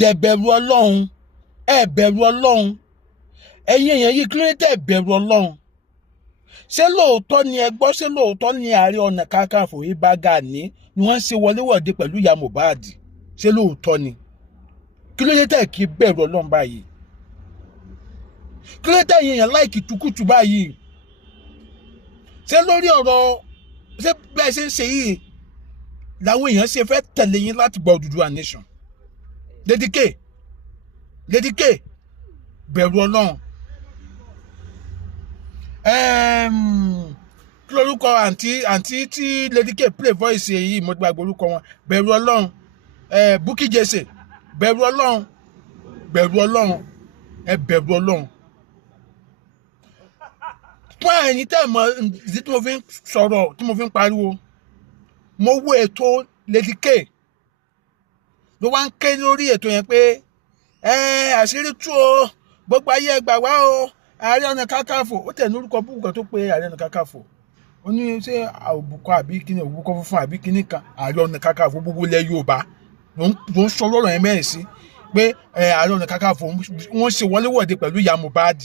dẹ̀ bẹ̀rù Ọlọ́run, bẹ̀rù Ọlọ́run. Ẹ̀yin èèyàn yìí kí ló dé bẹ̀rù Ọlọ́run? Ṣé lóòótọ́ ni ẹ gbọ́, ṣé lóòótọ́ ni Ààrẹ Ọ̀nà Kakanfò Ìbà Gani ni wọ́n ṣe wọléwọ̀de pẹ̀lú ìyá Mohbad? Ṣé lóòótọ́ ni? Kí ló dé tẹ̀ kí bẹ̀rù Ọlọ́run báyìí? Kí ló dé tẹ̀ èèyàn láìkì tukutu báyìí? Ṣé lórí ọ̀rọ̀, ṣé bẹ́ẹ̀ ṣe ń ṣe yìí làwọn èèyàn ṣe fẹ́ tẹ̀lé yín láti gba Odùduwà nation? Lady K, bẹ̀rù Ọlọ́run. Kí lórúkọ àǹtí tí Lady K play voice yìí, mo gbàgbé orúkọ wọn. Bẹ̀rù Ọlọ́run. Bukky Jesse, bẹ̀rù Ọlọ́run, bẹ̀rù Ọlọ́run, bẹ̀rù Ọlọ́run. Fún ẹ̀yin tẹ́ mọ̀ ìdí tí mo fi ń sọ̀rọ̀, tí mo fi ń pariwo, mo wo ètò Lady K ló wá ń ké lórí ètò yẹn pé àṣírí tú o, gbogbo ayé ẹgbà wá o, Ààrẹ Ọ̀nà Kakanfò. Ó tẹ̀ ní orúkọ búkú kan tó pé Ààrẹ Ọ̀nà Kakanfò. Ó ní ṣé òbúkọ àbí kíní, òbúkọ funfun àbí kíní kan, Ààrẹ Ọ̀nà Kakanfò gbogbo ilẹ̀ Yorùbá ló ń sọ lọ́rọ̀ yẹn mẹ́rin sí pé Ààrẹ Ọ̀nà Kakanfò wọ́n ṣe wọléwọ̀de pẹ̀lú ìyá Mohbad.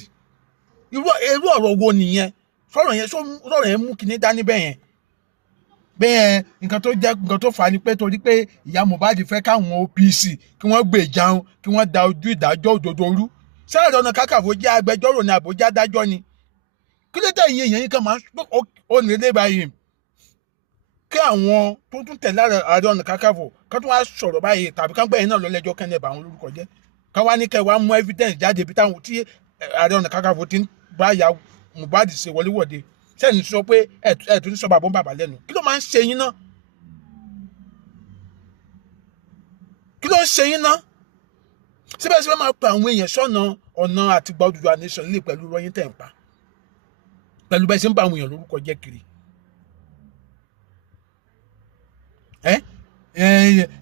Irú ọ̀rọ̀ wo nìyẹn? Sọ̀rọ̀ yẹn mú kíní dání bẹ́ẹ̀ yẹn. Nǹkan tó jẹ́, nǹkan tó fà á ni pé torí pé ìyá Mohbad fẹ́ káwọn OPC kí wọ́n gbè jáun, kí wọ́n da ojú ìdájọ́ òdodo rú. Ṣé Ààrẹ Ọ̀nà Kakanfò jẹ́ agbẹjọ́rò ní àbójá adájọ́ ni? Kí ló dé ìyẹn èèyàn yìí kan máa ń ó nílé báyìí kí àwọn tó tún tẹ̀lé Ààrẹ Ọ̀nà Kakanfò kí wọ́n wá sọ̀rọ̀ báyìí, tàbí ká gbẹ̀yìn náà lọ́lẹ́jọ́ kẹ́ni ẹ̀bà àwọn olórúkọ jẹ́, ká wá ní kẹ́ wá mú evidence jáde bí táwọn tí Ààrẹ Ọ̀nà Kakanfò ti ń bá ìyá Mohbad ṣe wọléwọ̀de. Sẹ́ni sọ pé ẹ̀tún ní sọ bàbá lẹ́nu. Kí ló máa ń ṣe yín ná? Kí ló ń ṣe yín ná? Síbẹ̀síbẹ̀ máa pa àwọn èèyàn sọ́nà ọ̀nà àti gba Odùduwà nation lè pẹ̀lú rọ́yìn tẹ̀ ń pa, pẹ̀lú bẹ́ẹ̀ ṣe ń bá àwọn èèyàn lórúkọ jẹ́ kiri.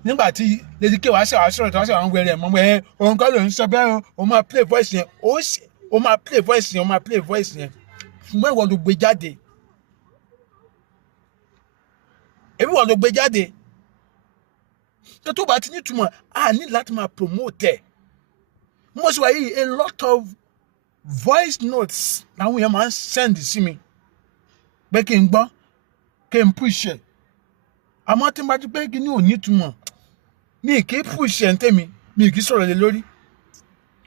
Nígbà tí Lady K wá sọ̀rọ̀ tí wọ́n sọ̀rọ̀ àwọn wẹ̀rẹ̀ mọ́ òun kọ́ ló ń sọ bẹ́ẹ̀ o máa play voice yẹn, o máa play voice yẹn, ṣùgbọ́n ìwọ ló gbé jáde. Èmi wọ́n ló gbé jáde. Tó bá ti ní ìtumọ̀, a ní láti máa promote ẹ̀. Mo sì wá yìí, a lot of voice notes làwọn èèyàn máa ń send sí mi pé kí n gbọ́, kí n push ẹ̀. Àmọ́ tí n bá ti pé kí ni ò ní ìtumọ̀, mi kì í push ẹ̀ ń tèmi, mi kì í sọ̀rọ̀ lé lórí.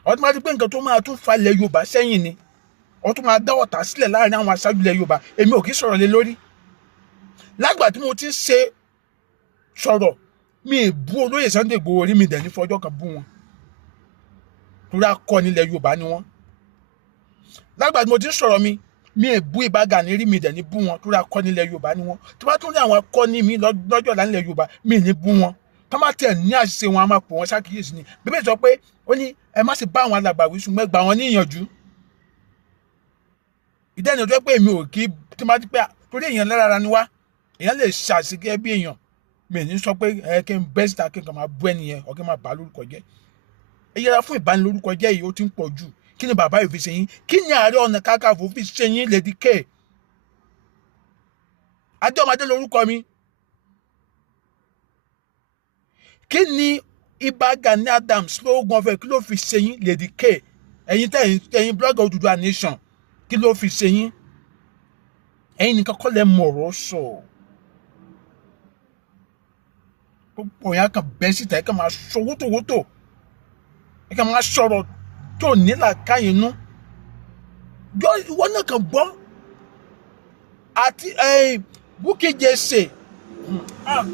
Ọtí máa ti pé nǹkan tó máa tún fa ilẹ̀ Yorùbá sẹ́yìn ni, ọtún máa dá ọ̀tá sílẹ̀ láàrin àwọn aṣáájú ilẹ̀ Yorùbá, èmi ò kì í sọ̀rọ̀ lé lórí. Lágbà tí mo ti ń ṣe sọ̀rọ̀, mi ì bú olóyè Sunday Igboho orí mi dẹ̀ ní fọjọ́ kan bú wọn, torí akọni ilẹ̀ Yorùbá ni wọ́n. Lágbà tí mo ti ń sọ̀rọ̀ mi ì bú Ìbà Gani rí mi dẹ̀ ní bú wọn, torí akọni ilẹ̀ Yorùbá ni wọ́n. Tí wọ́n tún rí àwọn akọni mi lọ́jọ́ ọ̀la nílẹ̀ Yorùbá, mi ì ní bú wọn. Tó má tiẹ̀ ní àṣìṣe wọn, a máa pò wọ́n ṣàkíyèsí ni. Bíbélì sọ pé ó ní ẹ má sì bá àwọn alàgbà wí, ṣùgbọ́n ẹ gbà wọ́n ní ìyànjú. Ìdẹ́ni tó pé èmi ò kí tí má ti pé torí èèyàn lára ni wá, èèyàn lè ṣàṣìgẹ́ bí èèyàn. Mi ní sọ pé kí n bẹ́ síta kí n kàn máa bú ẹnìyẹn or kí n máa bà á lórúkọ jẹ́. Ẹ yẹra fún ìbanilórúkọ jẹ́ yìí, ó ti ń pọ̀ jù. Kí ni bàbá yìí fi ṣe yín? Kí ni Ààrẹ Ọ̀nà Kakanfò fi ṣe yín, Lady K? Adéọmọdé lórúkọ mi. Kí ni Ìbà Gani Adams slogan fẹ́ kí ló fi ṣe yín, Lady K? Ẹ̀yin blogger Odùduwà nation, kí ló fi ṣe yín? Ẹ̀yin nìkan kọ́ lẹ mọ̀rọ̀ sọ. Gbogbo yẹn kan bẹ́ síta, ẹ kàn máa sọ wótòwótò, ẹ kàn máa sọ̀rọ̀ tó nílà káyinú. Ìwọ náà kàn gbọ́. Àti Bukky Jesse,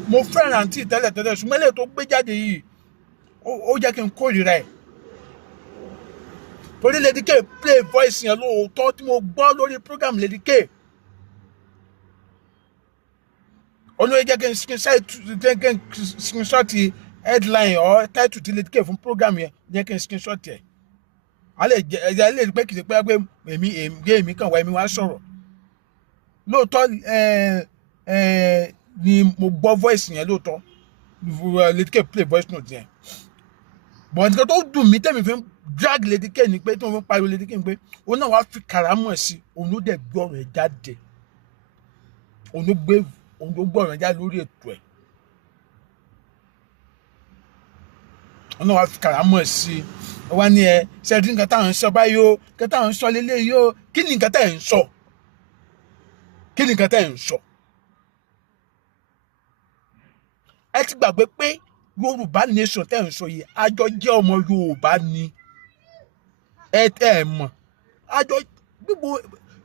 mo fẹ́ràn àǹtí tẹ́lẹ̀ ṣùgbọ́n eléyìí tó gbé jáde yìí ó jẹ́ kí n kórìíra ẹ̀. Torí Lady K play voice yẹn lóòótọ́ tí mo gbọ́ lórí program Lady K. Olóyè jẹ́ kí n screenshot headline or title tí Lady K fún program yẹn, jẹ́ kí n screenshot ẹ̀. Alẹ́ lè pé kìí pé èmi kàn wá èmi wá sọ̀rọ̀. Lóòótọ́ ni mo gbọ́ voice yẹn lóòótọ́. Lady K play voice note yẹn. But nǹkan tó dùn mí tẹ́mi fi ń drag Lady K ni pé tí wọ́n fi ń pariwo Lady K ni pé òun náà wá fi kàrámọ̀ sí, òun ló dẹ̀ gbé ọ̀rọ̀ ẹ̀ jáde. Òun ló gbé ọ̀rọ̀ ẹ̀ jáde lórí ètò ẹ̀. ọ̀nà wa fi kàrámọ̀ sí i wá ní ẹ ṣẹ́ẹ̀dí nǹkan táwọn ń sọ báyìí o nǹkan táwọn ń sọ lélẹ́yìí o kí ni nǹkan tẹ̀ ń sọ kí ni nǹkan tẹ̀ ń sọ. ẹ ti gbàgbé pé Yorùbá nation tẹ̀ ń sọ yìí àjọ jẹ́ ọmọ Yorùbá ni ẹ mọ̀ àjọ gbogbo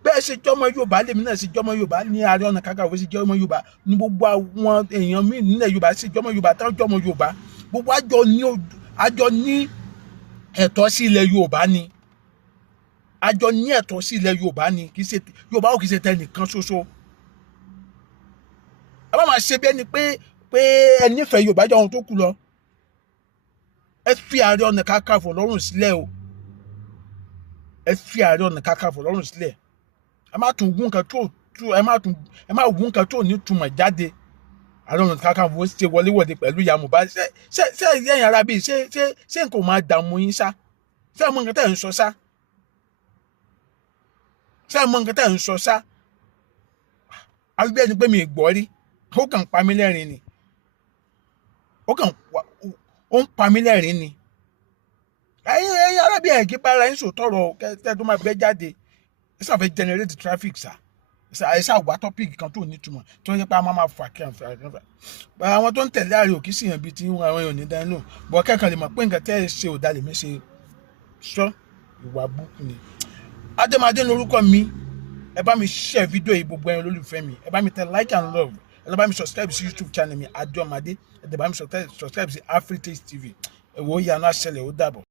bẹ́ẹ̀ ṣe jọmọ Yorùbá lèmi náà ṣe jọmọ Yorùbá ní Ààrẹ Ọ̀nà Kakanfò ṣe jọmọ Yorùbá ní gbogbo àwọn èèyàn míì nílẹ̀ Yorùbá ṣe jọmọ Yorùbá táwọn jọmọ Yorùbá gbogbo àjọ ní ẹ̀tọ́ sí ilẹ̀ Yorùbá ni àjọ ní ẹ̀tọ́ sí ilẹ̀ Yorùbá ni kì í ṣe Yorùbá ò kì í ṣe tẹnìkan ṣoṣo. ẹ má máa ṣe bí ẹni pé ẹ nífẹ̀ẹ́ Yorùbá jọ ohun tó kù lọ. ẹ fi Ààrẹ Ọ̀nà Kakanfò lọ́rùn sílẹ̀ o ẹ fi Ààrẹ Ọ̀nà Kakanfò lọ́rùn sílẹ̀ ẹ má tún wú nǹkan tó ẹ má wú nǹkan tó nítumọ̀ jáde. Ààrẹ Ọ̀nà Kakanfò ṣe wọléwọ̀de pẹ̀lú ìyá Mohbad ṣé ẹ̀yin ará bíi ṣé nǹkan máa dààmú yín ṣá ṣé ẹ mọ nǹkan tẹ́ ń sọ ṣá ṣé ẹ mọ nǹkan tẹ́ ń sọ ṣá. àbí ẹni pé mi gbọ́ rí ó kàn pa mí lẹ́rìn ni ó ń pa mí lẹ́rìn ni. ẹ̀yin ará bíi ẹ̀gí bára yín sòtọ́rọ̀ kẹ́tẹ́ tó máa bẹ́ jáde ẹ ṣàfẹ́ generate traffic ṣá ẹ ṣáà wá tọ́pìkì kan tó nítumọ̀ tó yẹ pé a máa fà kí àwọn tó ń tẹ̀lé Ààrẹ òkè sí yẹn bíi tí àwọn èèyàn ní dání lò bọ́ kẹ́kàn lè mọ̀ pé nǹkan tẹ́ ẹ ṣe ò dalẹ̀ mi ṣe sọ ìwà búkú ni. Adémadé lórúkọ mi ẹ bá mi share fídíò yìí gbogbo ẹ̀yin olólùfẹ́ mi ẹ bá mi tẹ like and love ẹ lọ bá mi subscribe sí YouTube channel mi Adéọmọdé ẹ dẹ̀ bá mi subscribe sí Afritaste TV ẹ wò ó yanu àṣẹlẹ̀ ó dàbọ̀.